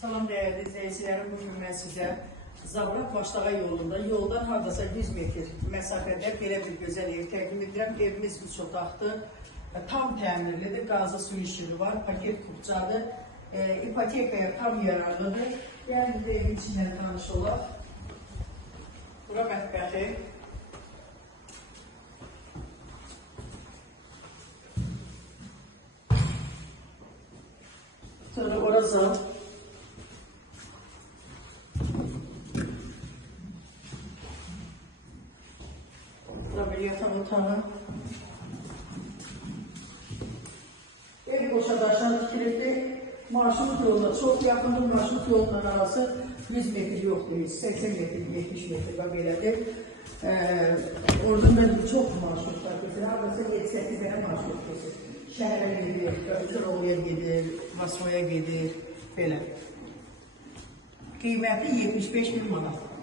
Salam değerli izleyicilerim, bugün mən sizə Zabrat Başdağa yolunda, yoldan hardasa 100 metr məsafədə belə bir gözəl ev təqdim edirəm. Evimiz 3 otaqdır, tam təmirlidir, qazı su işığı var, paket kupçadır, ipotekaya tam yararlıdır. Yəni bir evin içindən tanış olaq. Bura mətbəxi. Sonra orası. Burada bir yatak otağı. Ev boşa daşan tikilibdir. Marşrut yoluna çok yakındır. Marşrut yolundan arası 100 metr yoktur. 80 metr, 70 metr var belədir. Orada mən çox marşrutlar gedir. Arası 7-8 tane marşrut gedir. Şəhərə gedir, Kıroluya gedir, Vasfoya gedir. Belə. Qiyməti 75.000 manat.